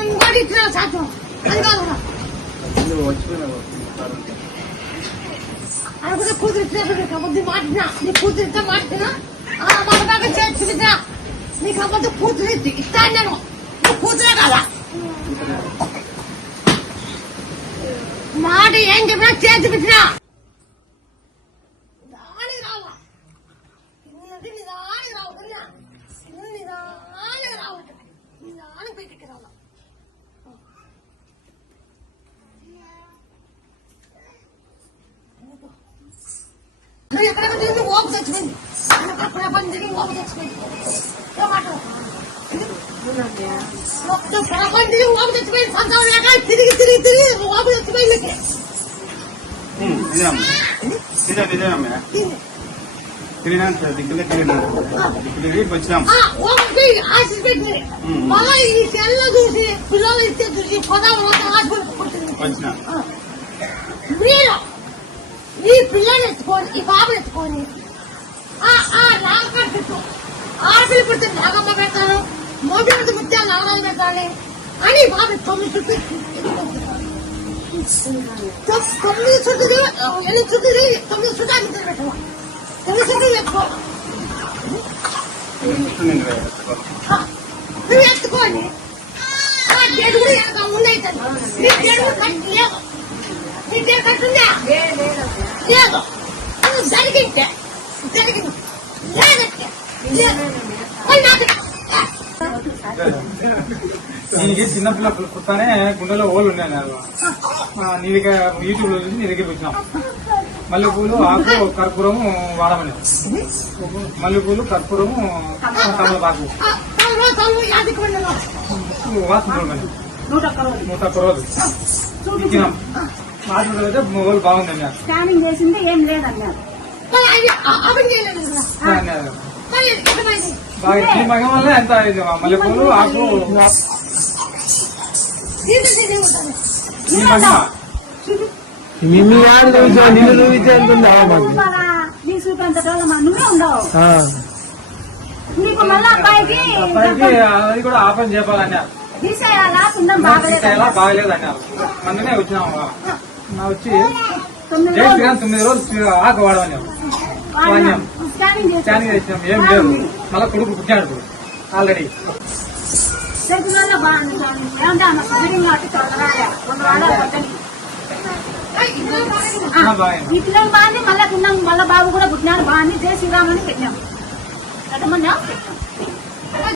ఇంకోటి ఇచ్చిన సాధ్యం అది కాదు అనుకుంటే కూతురు ఇచ్చినప్పుడు అబద్ధం మాటినా నీ కూతురు ఇస్తే మాటినా మాట బాగా చేర్చుకుంటా నీకు అబద్ధం కూతురు ఇస్తాను నేను నువ్వు కూతురే కదా మాట ఏం చెప్పినా చేతి పెట్టినా నిదానికి రావా నిదానికి రావు కన్నా నిదానికి రావట నిదానికి బయటికి రావా నువ్వు ఎక్కడెక్కడ తిరిగి ఓపు తెచ్చిపోయింది పని తిరిగి ఓపు తెచ్చిపోయింది ప్రపంచం ఓపు తెచ్చిపోయింది సంతానం లేక తిరిగి తిరిగి తిరిగి ఓపు తెచ్చిపోయింది ఆశ పెట్టింది మళ్ళా ఈ సెల్ల చూసి పిల్లలు ఇస్తే చూసి పదాలు ఆశ మీరు ఈ పిల్లని ఎత్తుకొని ఈ బాబుని ఎత్తుకొని రామకాడు పెట్టు ఆడపిల్లి పెడితే నాగమ్మ పెట్టాను మోటి పెడితే ముత్యాలు నాగరాలు పెట్టాలి అని బాబు 9 చుట్టూ 9 చుట్టూ 8 చుట్టూ 9 చుట్టూ అది పెట్టవా 9 చుట్టూ ఎత్తుకో నువ్వు ఎత్తుకోండి డేడు కూడా ఉండైతే నీ డేడు కట్టి లేవు నీ డేడు కట్టుందా లేదు జరిగింది జరిగింది దీనికి చిన్నపిల్ల పుట్టానే గుండెలో ఓళ్ళు ఉన్నాయి నీ దగ్గర యూట్యూబ్ లో చూసి నీ దగ్గరికి వచ్చినాం మల్లెపూలు ఆకు కర్పూరము వాడమని మల్లెపూలు కర్పూరము తమలపాకు వాసన చూడమని 101 రోజు ఇచ్చినాం మాట్లాడితే అయితే మొబైల్ బాగుందండి స్కానింగ్ చేసింది ఏం లేదన్నారు బాగా ఈ మగం వల్ల ఎంత మల్లెపూలు ఆకు ఈ మగ నిన్ను యాడు చూసా నిన్ను చూపించేంతుందా నీ చూపంత నువ్వే ఉండవు నీకు మళ్ళీ అబ్బాయికి అది కూడా ఆపరేషన్ చేయాలన్నారు తీసేయాలా బాగలేదు అన్నారు అందుకనే వచ్చినాము వచ్చి 9 రోజులు ఆకు వాడమన్నాం వాడినాం స్కానింగ్ చేసినాం ఏం లేదు మళ్ళీ కొడుకు పుట్టాడు ఆల్రెడీ ఈ పిల్లలు బాగుంది మళ్ళీ తిన్నాం మళ్ళీ బాబు కూడా పుట్టినాడు బాగుంది జై శ్రీరామని పెట్టినాం పెట్టమన్నా పెట్టాం